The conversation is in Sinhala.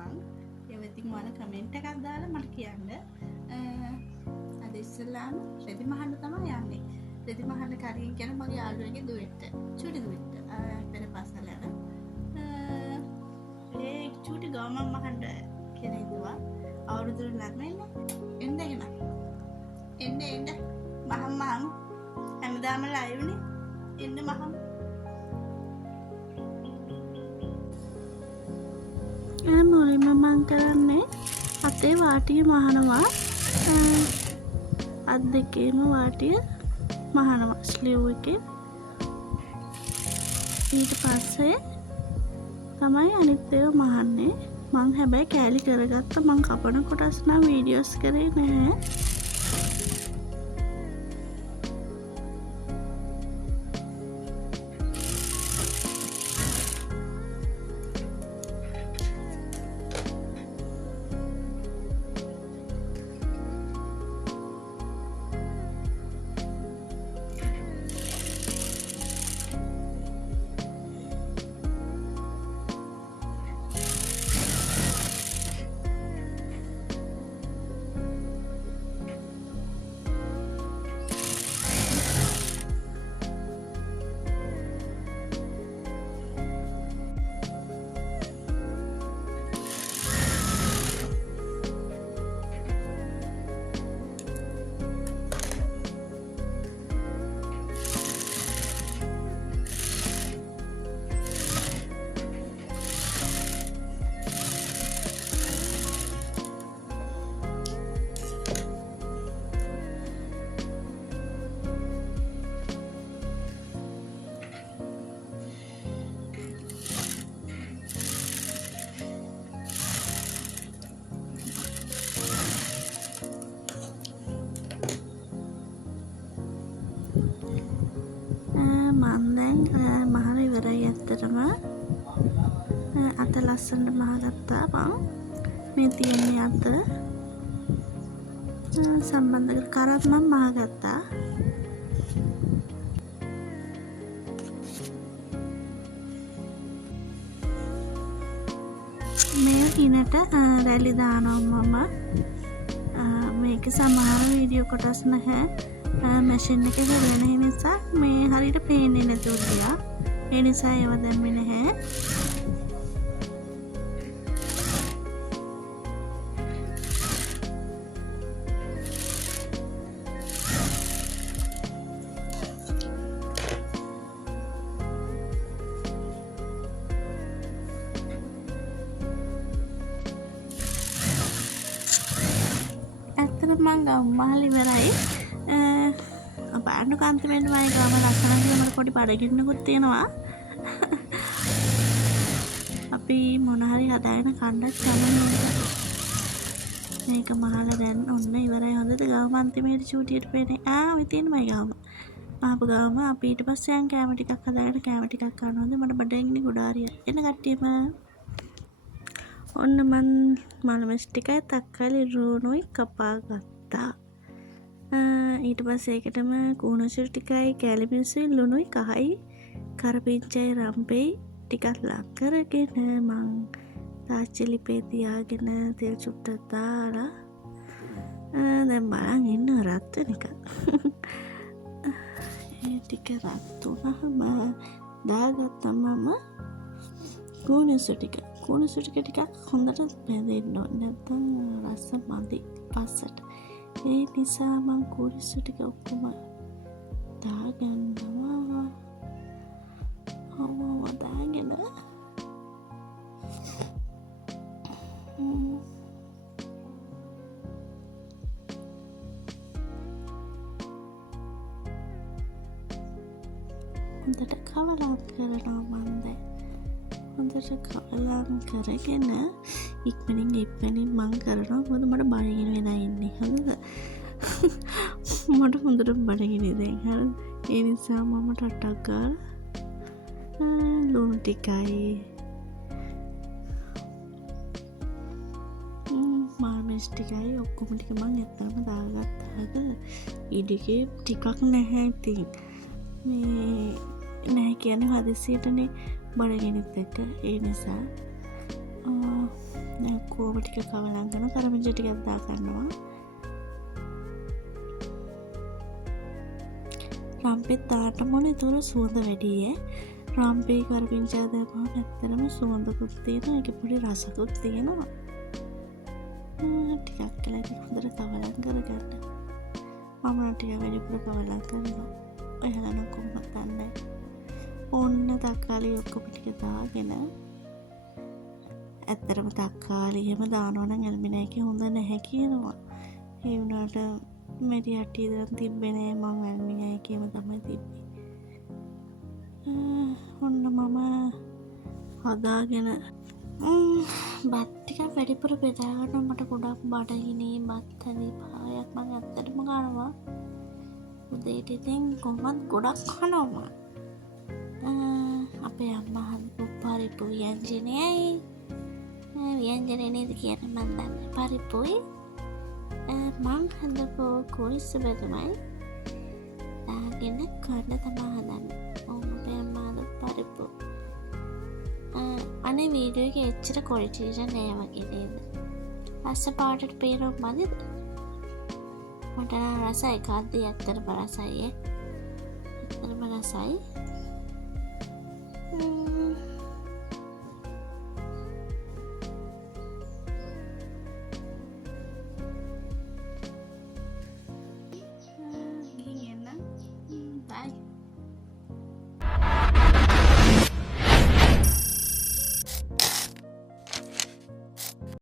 මං. ඒව ඉතින් ඔයාලා කමෙන්ට් එකක් දාලා මට කියන්න. අද ඉස්සෙල්ලාම රෙදි මහන්න තමයි යන්නේ. රෙදි මහන්න කරියෙන් කියන මගේ යාළුවගේ දුවෙට. චූටි දුවෙට. පෙර පාසල යන. ඒ චූටි ගවමන් මහන්න කියලා හිතුවා. අවුරුදු ළමයිනේ. එන්න මහම් හැමදාම ලයිව්නේ. එන්න මහම්. මුලින්ම මං කරන්නේ අතේ වාටිය මහනවා. අත් දෙකේම වාටිය මහනවා ස්ලිව් එකේ. ඊට පස්සේ තමයි අනිත් ඒවා මහන්නේ. මං හැබැයි කෑලි කරගත්ත. මං කපන කොටස් නම් වීඩියෝස් කරේ නැහැ. මහන ඉවරයි. ඇත්තටම අත ලස්සනට මහගත්තා මං. මේ තියෙන්නේ අත සම්බන්ධ කරත් මම මහගත්තා. මේ හිනට රැලි දානවා මම. මේක සමහර වීඩියෝ කොටස් නැහැ. මැෂින් එක වෙන නිසා මේ හරියට පේන්නේ නැතුව ගියා. ඒ නිසා ඒව දැම්මේ නැහැ. ඇත්තටම මං ගම්මාල ඉවරයි. බාණ්ඩු කාන්තිමෙන්ට මයි ගම ලස්සන කියලා මට පොඩි බඩගින්නකුත් තියෙනවා. අපි මොන හරි හදාගෙන කණ්ඩක් තමයි. මේක මහලා දැන් ඔන්න ඉවරයි. හොඳද ගම අන්තිමේට චූටියට පේන්නේ. ඔය තියෙන මයි ගම. ආපු ගම අපි ඊට පස්සේ යන් කැම ටිකක් හදාගෙන කැම ටිකක් කන්න හොඳ. මට බඩගින්නේ ගොඩාරිය. එන කට්ටියම ඔන්න මන් මලමස් ටිකයි තක්කාලි රෝනුයි කපා ගත්තා. ඊට පස්සේ ඒකටම කූණුසිරි ටිකයි කෑලි මිරිසුයි ලුණුයි කහයි කරපිංචයි රම්පෙයි ටිකක් ලක් කරගෙන මං තාච්චි ලිපේ තියාගෙන තෙල් චුට්ටක් දාලා දැන් බලන් ඉන්න රත් වෙන එක. ඒ ටික රත් වුණාම දාගත්තම මම කූණුසිරි ටික ටිකක් හොඳට බැඳෙන්න ඕනේ. නැත්නම් රස මදි පස්සට. ඒ නිසා මං කුරිසු ටික ඔක්කොම දාගන්නවා. දාගෙන හොඳට කවලම් කරනවා මන් දැන්. හොඳට කවලම් කරගෙන ඉක්මනින් මං කරනවා. මොකද මට බඩගිනි වෙලා ඉන්නේ. හරිද? මට හොඳට බඩගිනි දැන්. හරිද? ඒ නිසා මම ටටක් ගාලා ලුණු ටිකයි මාර්මස් ටිකයි ඔක්කොම ටික මං ඇත්තටම දාගත්තා. ඉඩිකේ ටිකක් නැහැ ඉතින්. මේ නැහැ කියන්නේ හදිසියටනේ බඩගිනිත් එක්ක. ඒ නිසා දැන් ඔක්කොම ටික කවලම් කරන කරපිංචා ටිකක් දා ගන්නවා. රම්පෙත් දාන්න ඕනේ. ඒතර සුවඳ වැඩි ඈ. රම්පේ කරපිංචා දාපුවම ඇත්තටම සුවඳකුත් තියෙනවා. ඒකේ පොඩි රසකුත් තියෙනවා. ටිකක් කියලා ඉතින් හොඳට කවලම් කරගන්න. මම නම් ටික වැඩිපුර කවලම් කරනවා. ඔයාලා නම් කොහොමද දන්නේ? ඔන්න තක්කාලි ඔක්කොම ටික දාගෙන ඇත්තටම තක්කාලි එහෙම දානවා නම් ඇල්මිනා එකේ හොඳ නැහැ කියනවා. ඒ වුණාට මෙරි යටි දාන් තිබ්බේ නෑ. මම ඇල්මිනා එකේම තමයි තිබ්බේ. ඔන්න මම හදාගෙන බත් ටික වැඩිපුර බෙදා ගන්න. මට ගොඩක් බඩගිනි බත් හරි පායක් මම ඇත්තටම කනවා. උදේට ඉතින් කොහොමද ගොඩක් කනවා. අපේ අම්මා හදපු පරිප්පු ව්‍යංජනයයි ව්‍යංජනය නේද කියන්නේ මන් දන්නේ. පරිප්පුයි මං හදපු කුරිස්ස බෙදුමයි දාගෙන කන්න තමයි හදන්නේ. අපේ අම්මා හදපු පරිප්පු. අනේ වීඩියෝ එකේ එච්චර ක්වොලිටි එක නෑ වගේ නේද? රස පාටට පේනවා මදිද? මට නම් රසයි කාද්දී ඇත්තටම රසයි ඈ. ඇත්තටම රසයි.